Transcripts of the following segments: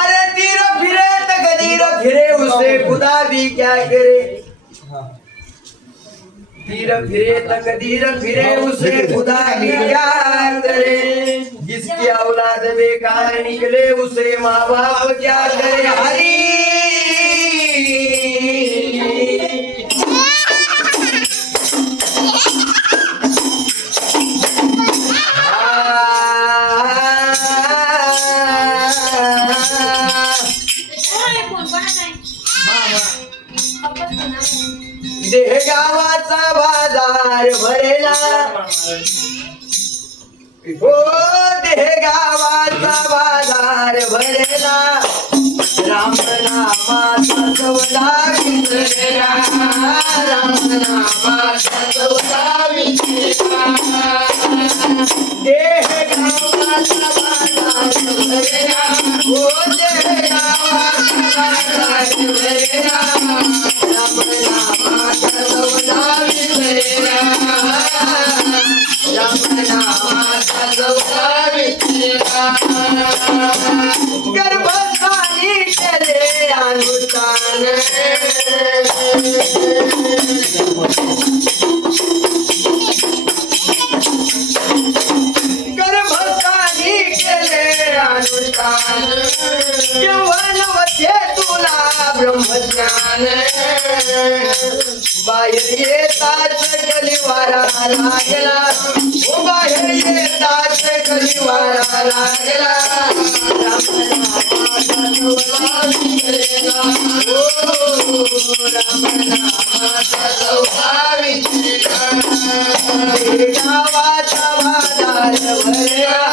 अरे तीर फिरे तकदीर फिरे उसे खुदा भी क्या करे? तीर फिरे तकदीर फिरे उसे खुदा भी क्या करे? जिसकी औलाद बेकार निकले उसे माँ बाप क्या करे? हरी गावाचा बाजार भरेला. हो ते गावाचा बाजार भरेला. राम नामाचा चौदा विसरला. राम नामाचा चौदा विसरला. देह गावाचा बाजार भरेला. हो विसरला अनुष्ठान यौवनवते तुला ब्रह्मज्ञान. बाहेर येताच कलिवारा लागला. ओ बाहेर येताच कलिवारा लागला. गावाचा बाजार भरला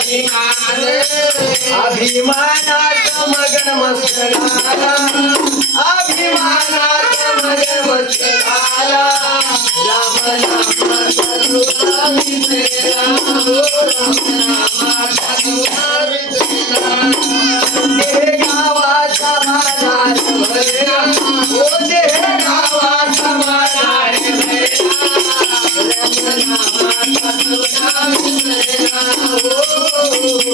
अभिमान अभिमानात मगन मस्त अभिमानात मगन मस्त राम राम नामाचा राम राम नामाचा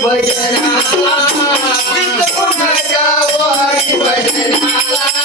दासाने हरी भजनाला भजनाला